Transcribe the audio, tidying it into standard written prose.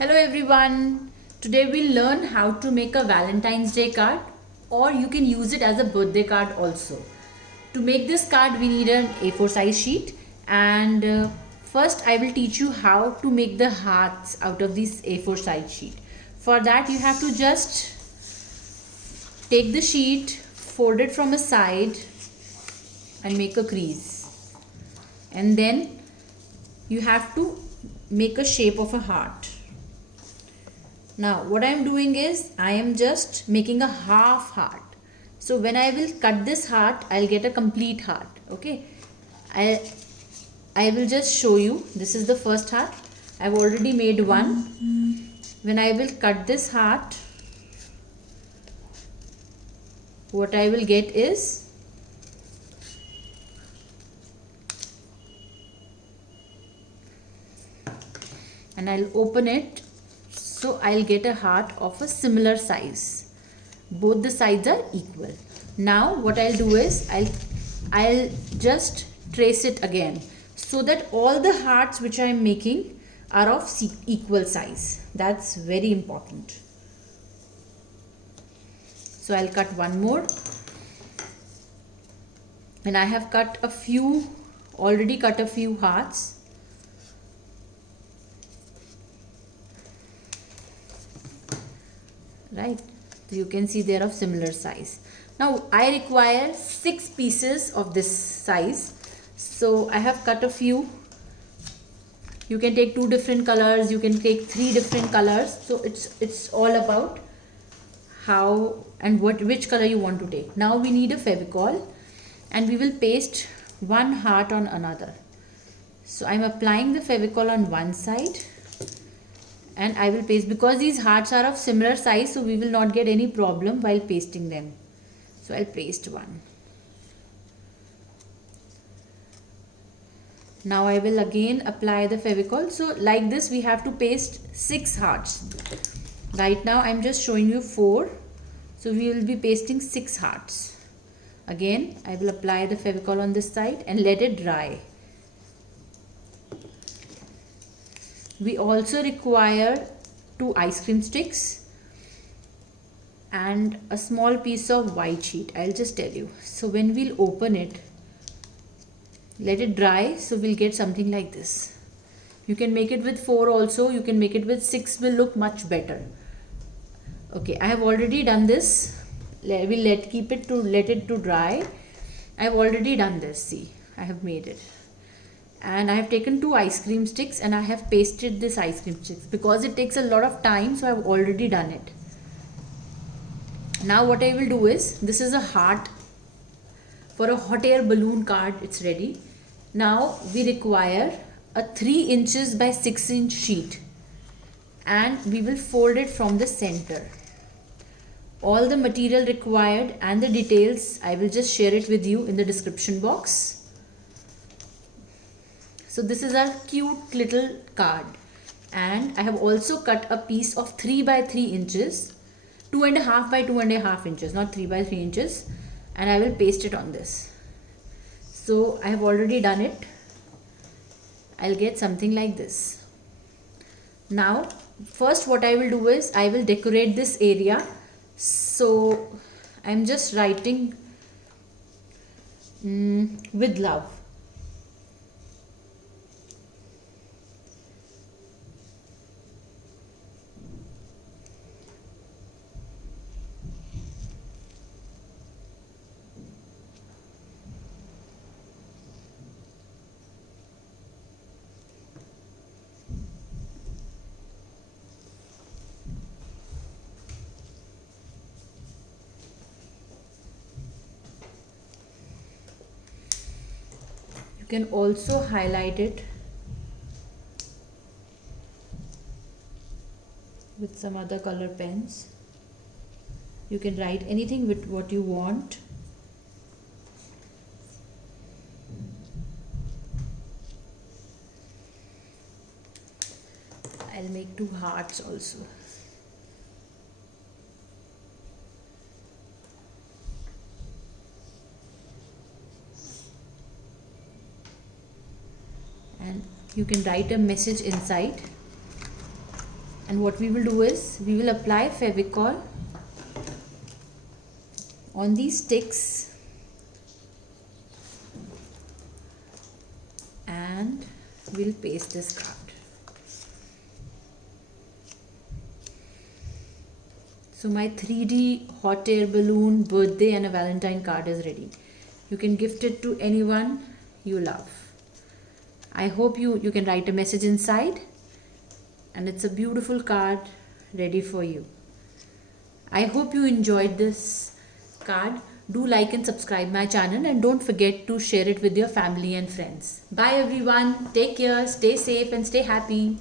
Hello everyone. Today we'll learn how to make a Valentine's Day card, or you can use it as a birthday card also. To make this card we need an A4 size sheet, and first I will teach you how to make the hearts out of this A4 size sheet. For that you have to just take the sheet, fold it from a side and make a crease, and then you have to make a shape of a heart. Now what I am doing is I am just making a half heart. So when I will cut this heart, I'll get a complete heart. Okay, I will just show you. This is the first heart. I've already made one. When I will cut this heart, what I will get is and I'll open it, so I'll get a heart of a similar size. Both the sides are equal. Now what I'll do is I'll just trace it again, so that all the hearts which I'm making are of equal size. That's very important. So I'll cut one more, and I have already cut a few hearts. Right, so you can see they are of similar size. Now I require 6 pieces of this size, so I have cut a few. You can take 2 different colors, you can take 3 different colors, so it's all about how and which color you want to take. Now we need a Fevicol, and we will paste one heart on another. So I'm applying the Fevicol on one side, and I will paste, because these hearts are of similar size, so we will not get any problem while pasting them. So I'll paste one. Now I will again apply the Fevicol. So like this we have to paste 6 hearts. Right now I'm just showing you 4. So we will be pasting 6 hearts. Again I will apply the Fevicol on this side and let it dry. We also require 2 ice cream sticks and a small piece of white sheet. I'll just tell you. So when we'll open it, let it dry, so we'll get something like this. You can make it with 4 also, you can make it with 6, will look much better. Okay, I have already done this. We'll let it to dry. I have already done this. See, I have made it. And I have taken 2 ice cream sticks and I have pasted this ice cream sticks, because it takes a lot of time, so I have already done it. Now what I will do is, this is a heart for a hot air balloon card. It's ready. Now we require a 3 inches by 6 inch sheet, and we will fold it from the center. All the material required and the details I will just share it with you in the description box. So this is our cute little card, and I have also cut a piece of 3 by 3 inches, 2.5 by 2.5 inches, not 3 by 3 inches, and I will paste it on this. So I have already done it. I'll get something like this. Now first what I will do is I will decorate this area. So I'm just writing with love. You can also highlight it with some other color pens. You can write anything with what you want. I'll make 2 hearts also. And you can write a message inside And what we will do is we will apply Fevicol on these sticks and we'll paste this card. So my 3D hot air balloon birthday and a Valentine card is ready. You can gift it to anyone you love. I hope you can write a message inside, and it's a beautiful card ready for you. I hope you enjoyed this card. Do like and subscribe my channel, and don't forget to share it with your family and friends. Bye everyone. Take care, stay safe and stay happy.